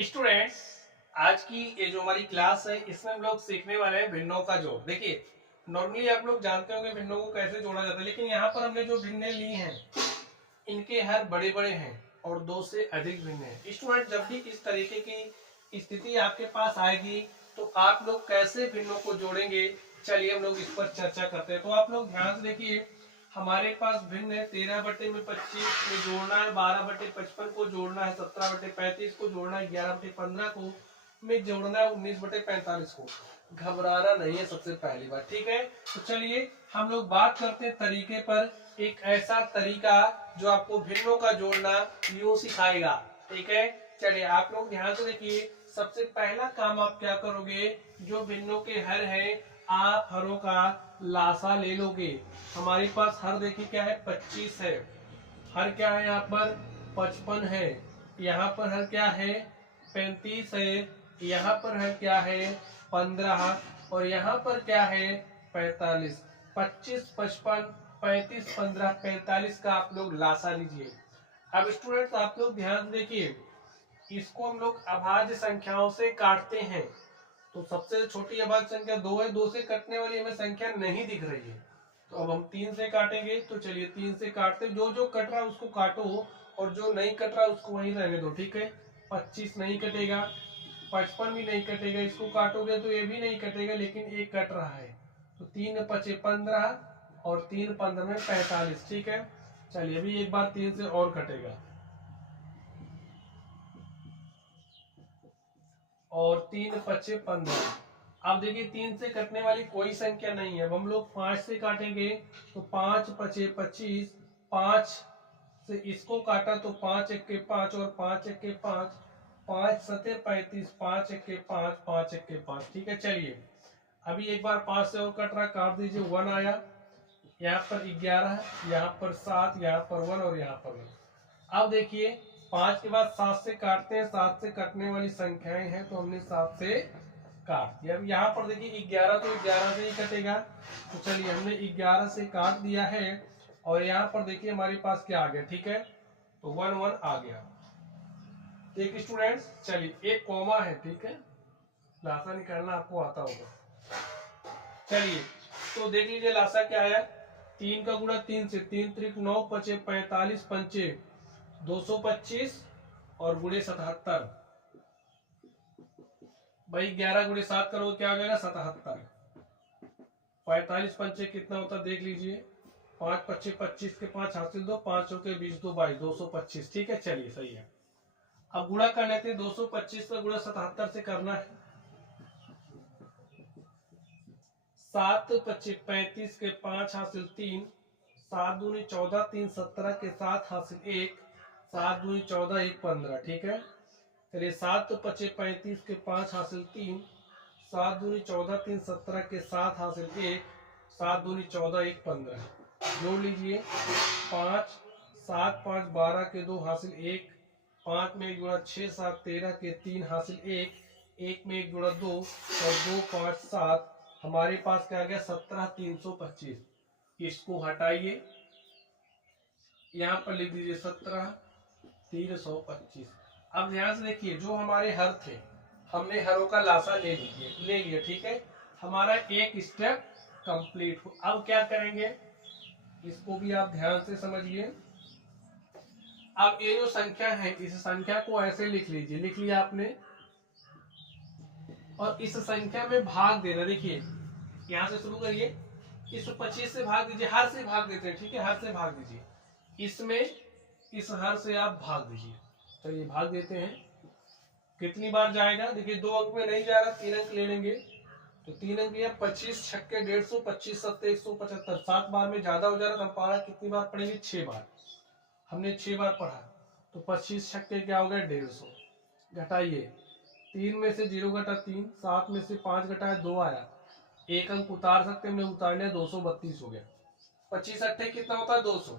Students, आज की ये जो हमारी क्लास है इसमें हम लोग सीखने वाले हैं भिन्नों का जोड़। देखिए, नॉर्मली आप लोग जानते होंगे भिन्नों को कैसे जोड़ा जाता है, लेकिन यहाँ पर हमने जो भिन्ने ली हैं इनके हर बड़े बड़े हैं और दो से अधिक भिन्न हैं। स्टूडेंट, जब भी इस तरीके की स्थिति आपके पास आएगी तो आप लोग कैसे भिन्नों को जोड़ेंगे, चलिए हम लोग इस पर चर्चा करते हैं। तो आप लोग ध्यान से देखिए, हमारे पास भिन्न है 13/25 में जोड़ना है, 12/55 को जोड़ना है, 17/35 को जोड़ना है, 11/15 को में जोड़ना है, 19/45 को। घबराना नहीं है सबसे पहली बात, ठीक है। तो चलिए हम लोग बात करते हैं तरीके पर, एक ऐसा तरीका जो आपको भिन्नों का जोड़ना यूं सिखाएगा, ठीक है। चलिए आप लोग ध्यान से देखिए, सबसे पहला काम आप क्या करोगे, जो भिन्नों के हर है आप हरों का लासा ले लोगे। हमारे पास हर देखिए क्या है, 25 है। हर क्या है यहाँ पर, 55 है। यहाँ पर हर क्या है, 35 है। यहाँ पर हर क्या है, 15। और यहाँ पर क्या है, 45। 25, 55, 35, 15, 45 का आप लोग लासा लीजिए। अब स्टूडेंट्स आप लोग ध्यान देखिए, इसको हम लोग अभाज्य संख्याओं से काटते हैं। तो सबसे छोटी अभाज्य संख्या 2 है, 2 से कटने वाली हमें संख्या नहीं दिख रही है, तो अब हम 3 से काटेंगे। तो चलिए 3 से काटते, जो जो कट रहा है उसको काटो और जो नहीं कट रहा उसको वहीं रहने दो, ठीक है। 25 नहीं कटेगा, 55 भी नहीं कटेगा, इसको काटोगे तो ये भी नहीं कटेगा, लेकिन एक कट रहा है। तो 3 5 15 और 3 15 में 45, ठीक है। चलिए अभी एक बार 3 से और कटेगा और 3 5 15। अब देखिए 3 से कटने वाली कोई संख्या नहीं है। अब हम लोग 5 से काटेंगे, तो 5 5 25, 5 से इसको काटा तो 5 1 के 5 और 5 1 के 5, 5 7 35, 5 1 के 5, 5 1 के 5, ठीक है। चलिए अभी एक बार 5 से और कट रहा, काट दीजिए, 1 आया। यहाँ पर 11, यहाँ पर 7, यहाँ पर 1 और यहाँ पर 1। अब देखिए 5 के बाद 7 से काटते हैं, 7 से कटने वाली संख्याएं हैं, तो हमने 7 से काट दिया। अब यहाँ पर देखिए 11, तो 11 से ही कटेगा। तो चलिए हमने 11 से काट दिया है और यहाँ पर देखिए हमारे पास क्या आ गया, ठीक है। तो 1 1 आ गया। एक स्टूडेंट्स, चलिए एक कॉमा है, ठीक है, लासा निकालना आपको आता होगा। चलिए तो देख लीजिए लासा क्या है, 3 का गुणा 3 से, 3 त्रिक 9 पचे 45 पंचे 225 और गुणे 77। भाई 11 गुणे 7 करोगे क्या आ जाएगा, 77। 45 पंचे कितना होता है देख लीजिए, 5 पच्चे 25 के 5 हासिल दो, 5 के 20 दो 22, 225, ठीक है। चलिए सही है। अब गुणा कर लेते हैं, 225 का गुणा 77 से करना है। 7 पच्चे 35 के 5 हासिल 3, 7 दूनी 14, 3 17 के 7 हासिल 1, 7 दूनी 14 1 15, ठीक है। चलिए 7 पच्चे 35 के 5 हासिल 3, 7 दूनी 14, 3 17 के 7 हासिल 1, 7 दूनी 14 1 15। जोड़ लीजिए, 5 7 5 12 के 2 हासिल 1, 5 में 1 जुड़ा 6 7 13 के 3 हासिल 1, 1 में 1 जुड़ा 2 और 2 5 7। हमारे पास क्या आ गया, 17 325। इसको हटाइए, यहाँ पर लिख दीजिए 17 325। अब ध्यान से देखिए, जो हमारे हर थे हमने हरों का लासा ले लिया, ठीक है। हमारा एक स्टेप कंप्लीट हो। अब क्या करेंगे, इसको भी आप ध्यान से समझिए। अब ये जो संख्या है, इस संख्या को ऐसे लिख लीजिए, लिख लिया आपने, और इस संख्या में भाग देना। देखिए यहां से शुरू करिए, इस 25 से भाग दीजिए, हर से भाग देते हैं, ठीक है, हर से भाग दीजिए। इसमें इस हर से आप भाग दीजिए। चलिए भाग देते हैं, कितनी बार जाएगा, देखिए 2 अंक में नहीं जा रहा, 3 अंक ले लेंगे। तो 3 अंक लिया, 25 छक्के 150, 25 सत्ते 175, 7 बार में ज्यादा हो जा रहा, तो हम पारा कितनी बार पढ़ेंगे, 6 बार। हमने 6 बार पढ़ा, तो 25 छक्के क्या हो गया, 150। घटाइए, 3 में से 0 घटा 3, 7 में से 5 घटाया 2 आया, 1 अंक उतार सकते, हमने उतार लिया, 232 हो गया। 25 अट्ठे कितना होता है, 200,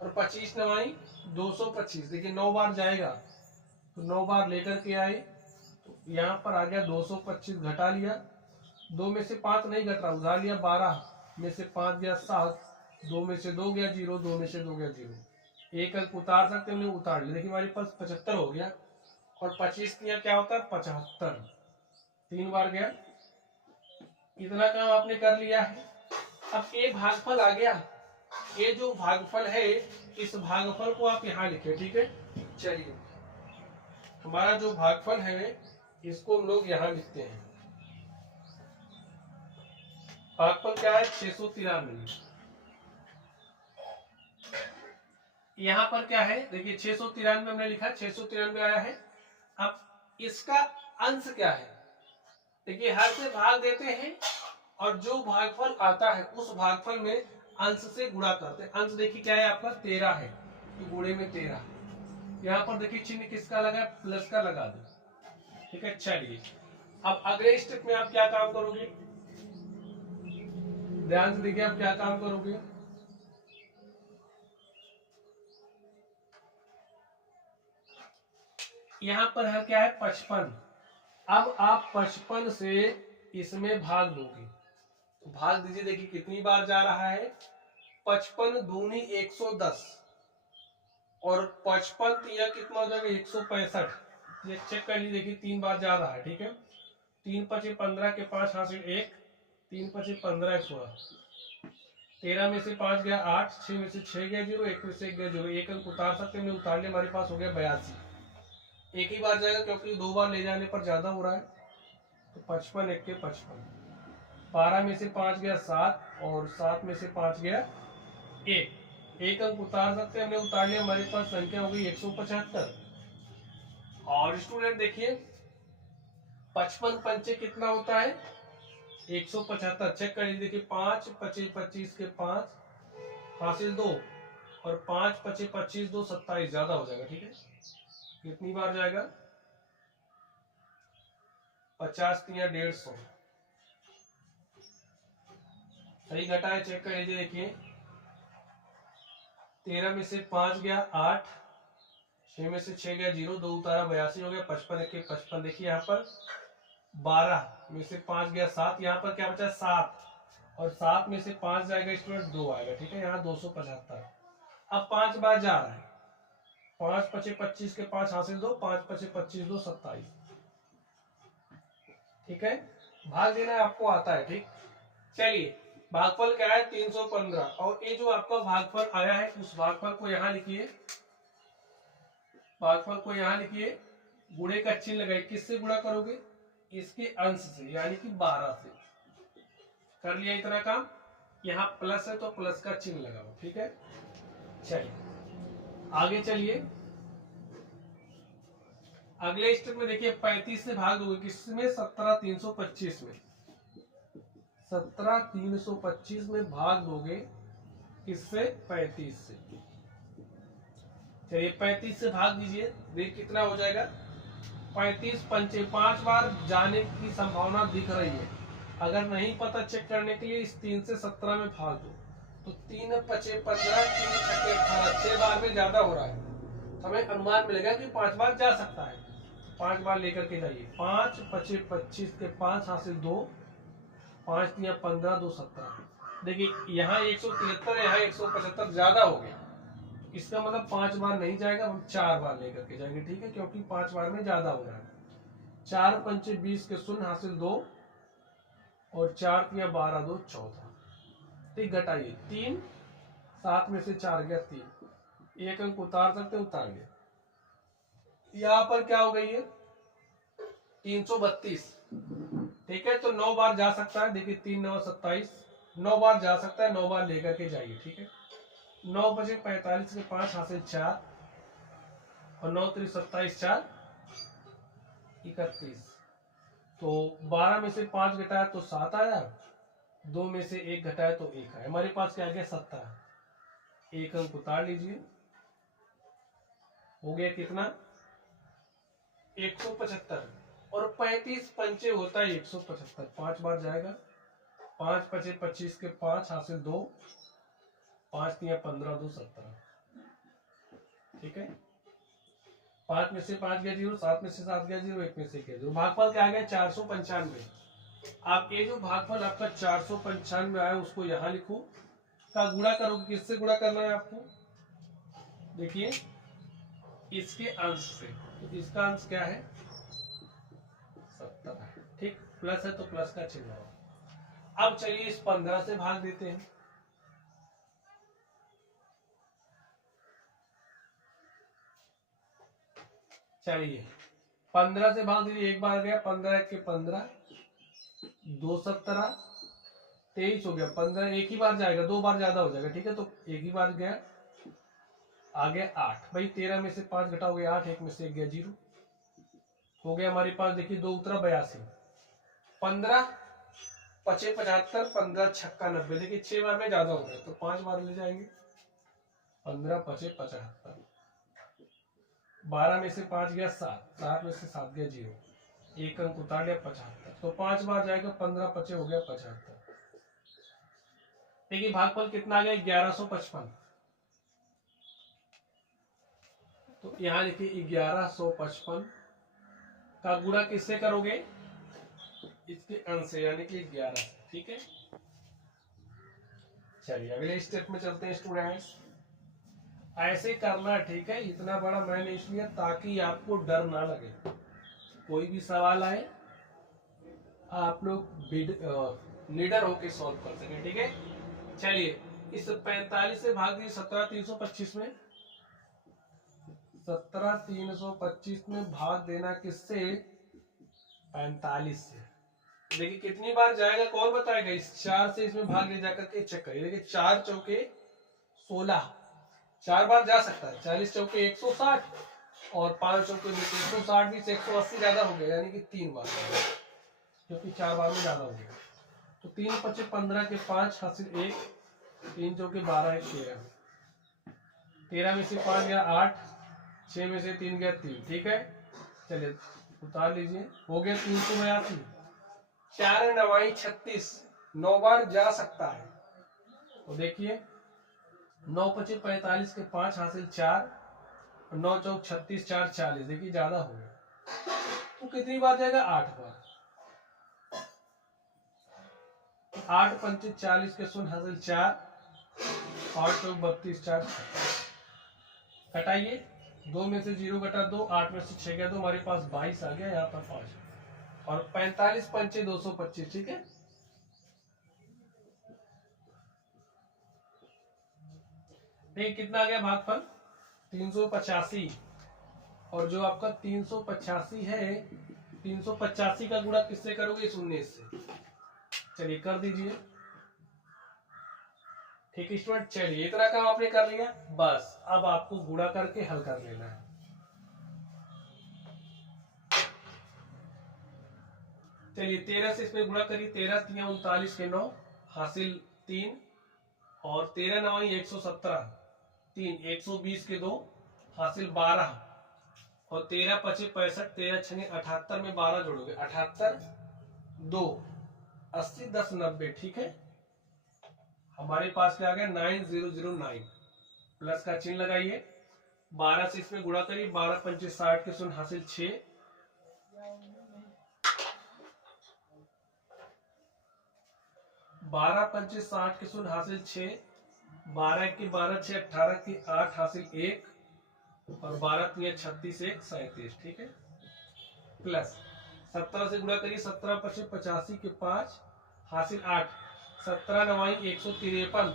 और 25 9 225। देखिए 9 बार जाएगा, तो 9 बार लेकर के आए, तो यहाँ पर आ गया 225। घटा लिया, 2 में से 5 नहीं घट रहा, उधार लिया, 12 में से 5 गया 7, 2 में से 2 गया 0, 2 में से 2 गया 0, 1 अंक उतार सकते हमने, उतार लिया। देखिए हमारे पास 75 हो गया। और 25 तिया क्या होता है 75, 3 बार गया। इतना काम आपने कर लिया है। अब ये भागफल आ गया, ये जो भागफल है इस भागफल को आप यहाँ लिखे, ठीक है। चलिए हमारा जो भागफल है इसको हम लोग यहाँ लिखते हैं। भागफल क्या है 693। यहाँ पर क्या है देखिए 693 हमने लिखा, 693 आया है। अब इसका अंश क्या है, देखिए हर से भाग देते हैं और जो भागफल आता है उस भागफल में अंश से गुणा करते हैं। अंश देखिए क्या है आपका 13 है, तो गुणे में 13। यहाँ पर देखिए चिन्ह किसका लगा, प्लस का लगा दो, ठीक है। चलिए अब अगले स्टेप में आप क्या काम करोगे, ध्यान से देखिए आप क्या काम करोगे। यहाँ पर है क्या है 55। अब आप 55 से इसमें भाग दोगे, तो भाग दीजिए, देखिए कितनी बार जा रहा है 55 दूनी 110 और 55 तिया कितना हो जाएगा 165। ये चेक कर लीजिए, देखिए 3 बार जा रहा है, ठीक है। 3 पचे 15 के 5 हासिल 1, 3 पचे 15 16, 13 में से 5 गया 8, 6 में से 6 गया 0, 1 में से 1 गया 0। एक अंक उतार सकते हैं, उतार लिया, हमारे पास हो गया 82। एक ही बार जाएगा क्योंकि 2 बार ले जाने पर ज्यादा हो रहा है, तो 55 1 के 55। 12 में से 5 गया 7 और 7 में से 5 गया 1। एक अंक उतार सकते हैं, हमने उतार लिया, हमारे पास संख्या हो गई 175। और स्टूडेंट देखिए 55 पंचे कितना होता है 175। चेक कर लीजिए, देखिए 5 पचे 25 के 5 हासिल 2 और 5 पचे 25 2 27, ज्यादा हो जाएगा, ठीक है। कितनी बार जाएगा 50 तिया 150। सही घटा है, चेक कर लीजिए, देखिए 13 में से 5 गया 8, 6 में से 6 गया 0, 2 उतारा 82 हो गया। 55 1 के 55। देखिए यहाँ पर 12 में से 5 गया 7, यहाँ पर क्या बचा 7 और 7 में से 5 जाएगा स्टूडेंट 2 आएगा, ठीक है। यहाँ 275। अब 5 बार जा रहा है, 5 पचे 25 के 5 हासिल 2, 5 पचे 25 2 27, ठीक है। भाग देना आपको आता है, ठीक। चलिए भागफल क्या है 315 और ये जो आपका भागफल आया है उस भागफल को यहाँ लिखिए, भागफल को यहाँ लिखिए, गुणे का चिन्ह लगाइए। किससे गुणा करोगे, इसके अंश से, यानी कि 12 से। कर लिया इतना काम, यहाँ प्लस है तो प्लस का चिन्ह लगाओ, ठीक है। चलिए आगे चलिए, अगले स्टेप में देखिए 35 से भाग दोगे किसमें 17,325 में, 17,325 में भाग दोगे किससे 35 से। चलिए 35 से भाग दीजिए, देख कितना हो जाएगा 35 पंचे 5 बार जाने की संभावना दिख रही है। अगर नहीं पता चेक करने के लिए इस 3 से 17 में भाग दो, तो 3 पचे 15, 3 छक्के 18, 6 बार में ज्यादा हो रहा है, तो हमें अनुमान मिलेगा कि 5 बार जा सकता है। 5 बार लेकर के जाइए, 5 पचे 25 के 5 हासिल 2, 5 तिया 15 2 17। देखिए यहाँ 173, यहाँ 175, ज्यादा हो गया। इसका मतलब 5 बार नहीं जाएगा, हम 4 बार लेकर के जाएंगे, ठीक है, क्योंकि 5 बार में ज्यादा हो रहा है। 4 पंचे 20 के 0 हासिल 2 और 4 तिया 12 2 14, ठीक। घटाइए 3, 7 में से 4 गया 3, एक अंक उतार सकते, उतार लिया। यहाँ पर क्या हो गई है 332, ठीक है। तो 9 बार जा सकता है, देखिए 3 9 27, 9 बार जा सकता है, 9 बार लेकर के जाइए, ठीक है। 9 बजे 45 के 5 हासिल 4 और 9 3 27 4 31। तो 12 में से 5 घटाया तो 7 आया, 2 में से 1 घटाया तो 1 आया, हमारे पास क्या आ गया 17। एक अंक उतार लीजिए, हो गया कितना 175। और 35 पंचे होता है 175, 5 बार जाएगा। 5 पचे 25 के 5 हासिल 2, 5 तिया 15 2 17, ठीक है। 5 में से 5 गया 0, 7 में से 7 गया 0, 1 में से गया 0। भागफल क्या आ गया 495। आप ये जो भागफल आपका 495 आया उसको यहाँ लिखो, का गुणा करोगे, किससे गुणा करना है आपको, देखिए इसके अंश से। तो इसका अंश क्या है 70। ठीक, प्लस है तो प्लस का चिन्ह हो। अब चलिए इस 15 से भाग देते हैं। चलिए 15 से भाग दीजिए, एक बार गया 15 के 15, 2 17, 23 हो गया। 15 एक ही बार जाएगा, 2 बार ज्यादा हो जाएगा। ठीक है, तो एक ही बार गया, आ गया 8। भाई 13 में से 5 घटाओगे 8, 1 में से 1 गया 0, हो गया हमारे पास। देखिए 2 उतरा 82, 15 पचे 75, 15 छक्का 90। देखिए 6 बार में ज्यादा हो गया तो 5 बार ले जाएंगे। 15 पचे 75, 12 में से 5 गया 7, 7 में से 7 गया 0, एक अंक उतार लिया 75, तो 5 बार जाएगा। 15 पचे हो गया 75। देखिए भागफल कितना आ गया 1155। तो यहाँ देखिए 1155 का गुणा किससे करोगे, इसके अंश से, यानी कि 11 से। ठीक है, चलिए अगले स्टेप में चलते हैं स्टूडेंट्स। ऐसे करना, ठीक है, इतना बड़ा मैंने इसलिए ताकि आपको डर ना लगे। कोई भी सवाल आए आप लोग निडर होके सॉल्व कर सकें। ठीक है, चलिए इस 45 से भाग दीजिए 17,325 में। 17,325 में भाग देना किससे, 45 से। देखिए कितनी बार जाएगा कौन बताएगा, इस 4 से इसमें भाग ले जाकर के चेक करिए। देखिए 4 चौके 16, 4 बार जा सकता है। 40 चौके 160 और 5 चौके 160 भी से 180 ज्यादा हो गया, यानी कि 3 बार, क्योंकि 4 बार में ज्यादा हो गया। तो 3 पचे 15 के 5 हासिल 1, 3 चौके 12 है 13, 13 में से 5 गया 8, 6 में से 3 गया 3। ठीक है, चलिए उतार लीजिए, हो गया 382। 4 9 36, 9 बार जा सकता है। तो देखिए 9 पचे 45 के 5 हासिल 4, 9 चौक 36, 4 40। देखिए ज्यादा हो गया, तो कितनी बार जाएगा 8 बार। 8 पंचे 40 के 0 हासिल 4, 8 चौक 32, 4 कटाइए, 2 में से 0 घटा 2, 8 में से 6 गया 2, हमारे पास 22 आ गया, यहाँ पर 5 और 45 पंचे 225। ठीक है, देखिए कितना आ गया भागफल 385। और जो आपका 385 है, 385 का गुणा किससे करोगे, इस 19 से। चलिए कर दीजिए। ठीक है स्टूडेंट, चलिए इतना काम आपने कर लिया, बस अब आपको गुणा करके हल कर लेना है। चलिए 13 से इसमें गुणा करिए, 13 3 39 के 9 हासिल 3, और 13 9 117, 3 120 के 2 हासिल 12, और 13 पचे 65, 13 छने 78 में 12 जोड़ोगे 78, 2 80, 10 90। ठीक है, हमारे पास क्या आ गया 9009। प्लस का चिन्ह लगाइए, 12 से इसमें गुणा करिए, 12 पंचे 60 के 0 हासिल 6, 12 पंचे 60 के 0 हासिल 6, 12 के 12 6 18 के 8 हासिल 1, और 12 3 36 1 37। ठीक है, प्लस 17 से गुणा करिए, 17 पचे 85 के 5 हासिल 8, 17 9 153,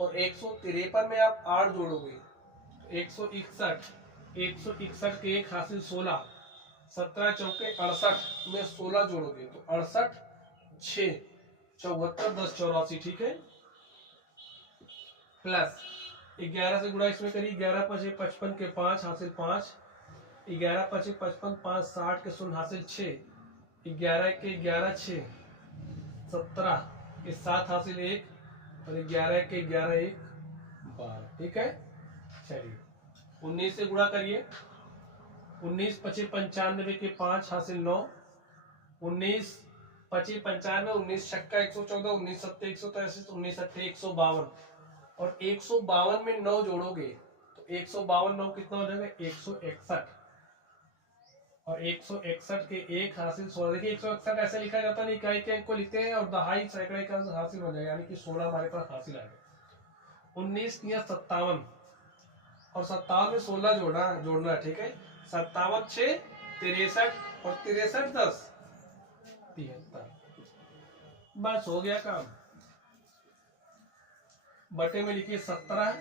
और 153 में आप 8 जोड़ोगे तो 161, 161 के 1 हासिल 16, 17 चौके 68 में 16 जोड़ोगे तो 68, 6 74, 10 84। ठीक है, प्लस 11 से गुणा इसमें करिए, 11 पचे 55 के 5 हासिल 5, 11 पचे 55, 5 60 के 0 हासिल 6, 11 के 11 6, 17 के 7 हासिल 1, और 11 के 11 1 12। ठीक है, चलिए 19 से गुणा करिए, 19 पचे 95 के 5 हासिल 9, 19 पचे 95, 19 छक्का 114, 19 सत्ते 183, 19 अट्ठे 152, और 152 में 9 जोड़ोगे तो 152 9 कितना हो जाएगा 161, और 161 के 1 हासिल 16। देखिए 161 ऐसे लिखा जाता नहीं, इकाई के अंक को लिखते हैं और दहाई सैकड़े का हासिल हो जाएगा, यानी कि 16 हमारे पास हासिल आ गया। 19 57, और 57 में 16 जोड़ना है। ठीक है, 57 6 63 और 63 10 73। बस हो गया काम। बटे में लिखिए 17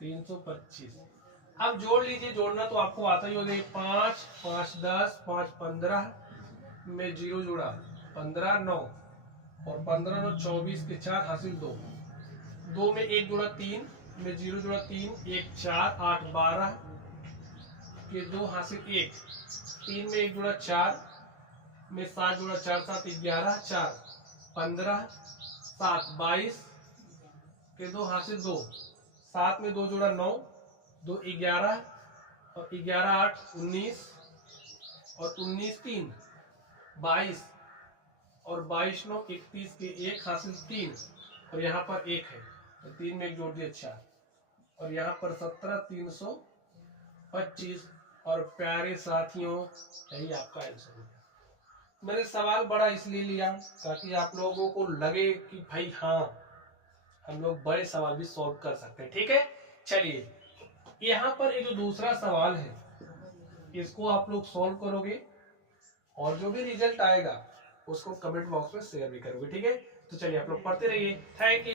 325। अब जोड़ लीजिए, जोड़ना तो आपको आता ही होगा। 5 5 10 5 15 में 0 जोड़ा 15 9 और 15 9 24 के 4 हासिल 2, 2 में 1 जोड़ा 3 में 0 जोड़ा 3 1 4 8 12 के 2 हासिल 1, 3 में 1 जोड़ा 4 में 7 जोड़ा 4 7 11 4 15 7 22 के 2 हासिल 2, 7 में 2 जोड़ा 9 2 11 और 11 8 19 और 19 3 22 और 22 9 31 के 1 हासिल 3 और यहाँ पर 1 है तो 3 में 1 जोड़ दिया 4 और यहाँ पर 17 325। और प्यारे साथियों, यही आपका आंसर हो गया। मैंने सवाल बड़ा इसलिए लिया ताकि आप लोगों को लगे कि भाई हाँ, हम लोग बड़े सवाल भी सॉल्व कर सकते हैं। ठीक है, चलिए यहाँ पर ये जो दूसरा सवाल है इसको आप लोग सॉल्व करोगे और जो भी रिजल्ट आएगा उसको कमेंट बॉक्स में शेयर भी करोगे। ठीक है, तो चलिए आप लोग पढ़ते रहिए। Thank you.